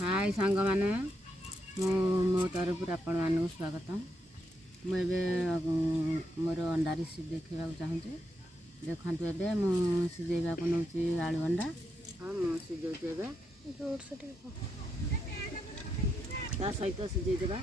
हाय सांग मैंने मो तरफ आपण मान स्वागत। मुझे मोर अंडा रेसिपी देखा चाहूँगी। देखु ए सिझेवा को नौ आलू अंडा। हाँ मुझे सहित सिझेदेवा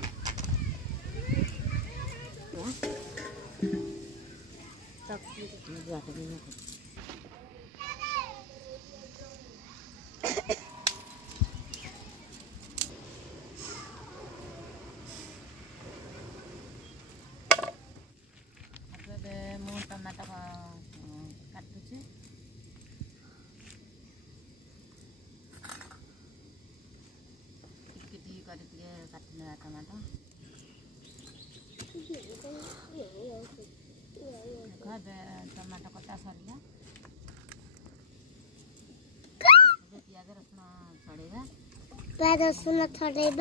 टमाटो काटुचे टिकी काटने टमाटो टमाटो कटा सर प्याज रसुण छड़ेगा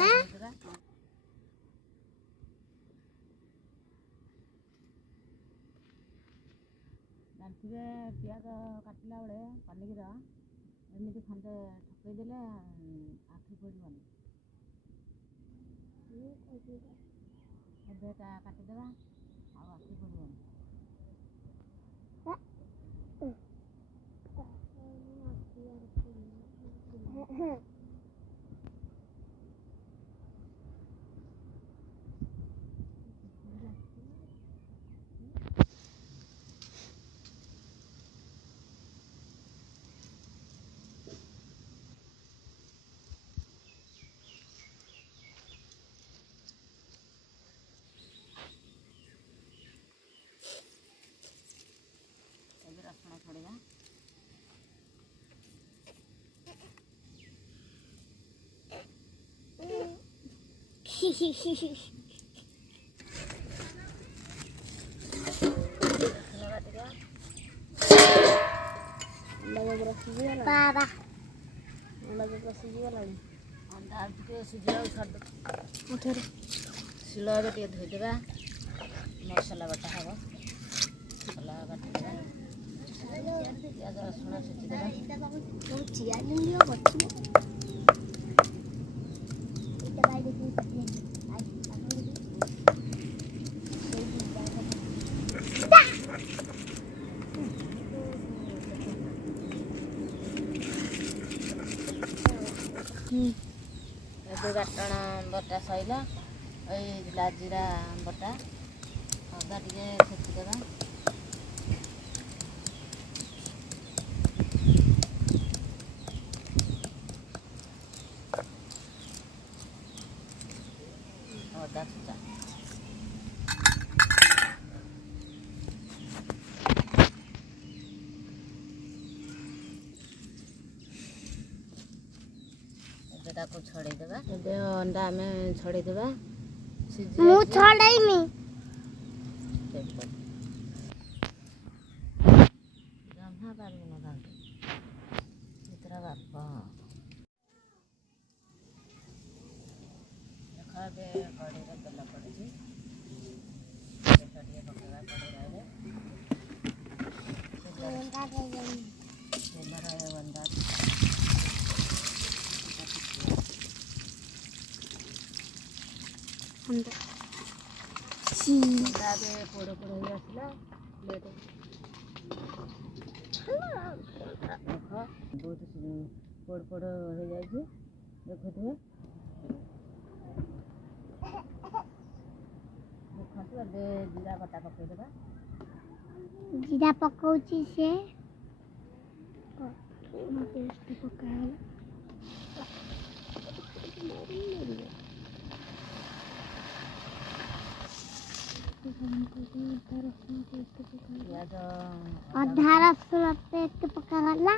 जानते प्याज काटला बेले पनिर एमती खंडे ठकईदे आखि पड़ोनी काटिदेवा आखि पड़ोनी रसुण छड़ेगा शिल धोईदेवा मसला बटा हम मसला बाटिदेवा प्याज रसुण छेचिदेवा बाटण बटा सैला जीरा बटा अदा टे छेचिदेवा अदा छुचा को छड़ेदेवा अंडा आम छड़ेदेवा मु छड़ेमी जमा पारबी ना इतना बाप देख कड़े तेल पड़ी तेल पकड़ा कड़े बंदा पोड़ पोड़ हो आसला बहुत पोड़ पोड़ हो जाए देखुए देखते जीरा बटा पकईदेवा जीरा पकाउची से पेस्ट पकाए अधा रसुण पेस्ट पकाला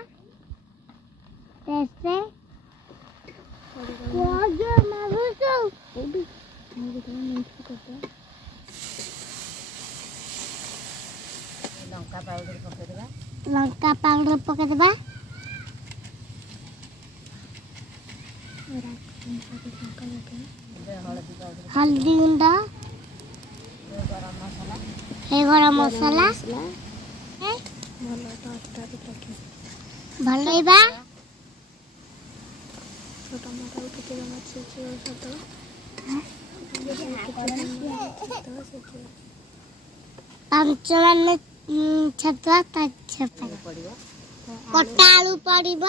पेस्ट लंका पाउडर पकईदेवा हल्दी गुंड गरम मसला भल ଟମାଟୋ କେତେ ଟଙ୍କା ଛାତ ପାଞ୍ଚ ମାନେ ଛତୁଆ କଟା ଆଳୁ ପଡ଼ିବ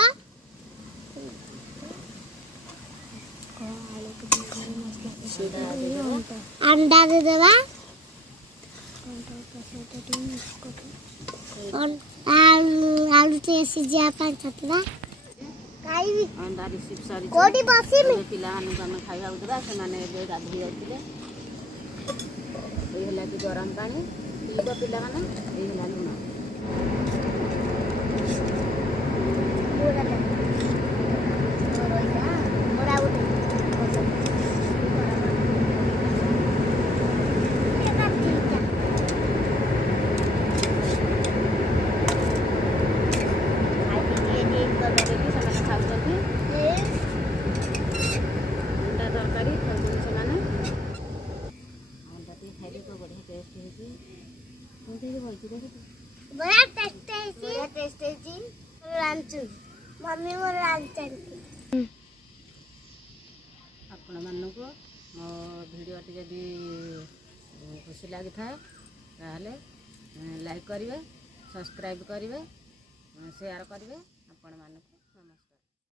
अंडा दे देवा आलू तो सिझा पान छतरा काई अंडा रिसीव सारी कोडी बसी में पिला हानु हम खाइबा उदबा से माने बे गाधी जाउतिले एई हला कि गरम पानी पीबो पिला माने एई हला लुण ତରକାରୀ ଖାଉଛନ୍ତି ସେମାନେ ଅଣ୍ଡା ଟିକେ ଖାଇଲେ ତ ବଢ଼ିଆ ଟେଷ୍ଟ ହେଇଛି କେମିତି ହେଇଛି ଦେଖୁଛୁ ବଢ଼ିଆ ଟେଷ୍ଟ ହେଇଛି ରାଞ୍ଚୁ ମମ୍ମି ମୋର ରାଞ୍ଚନ୍ତି ଆପଣମାନଙ୍କୁ ମୋ ଭିଡ଼ିଓଟି ଯଦି ଖୁସି ଲାଗିଥାଏ ତାହେଲେ ଲାଇକ୍ କରିବେ ସବସ୍କ୍ରାଇବ୍ କରିବେ ସେୟାର କରିବେ ଆପଣମାନଙ୍କୁ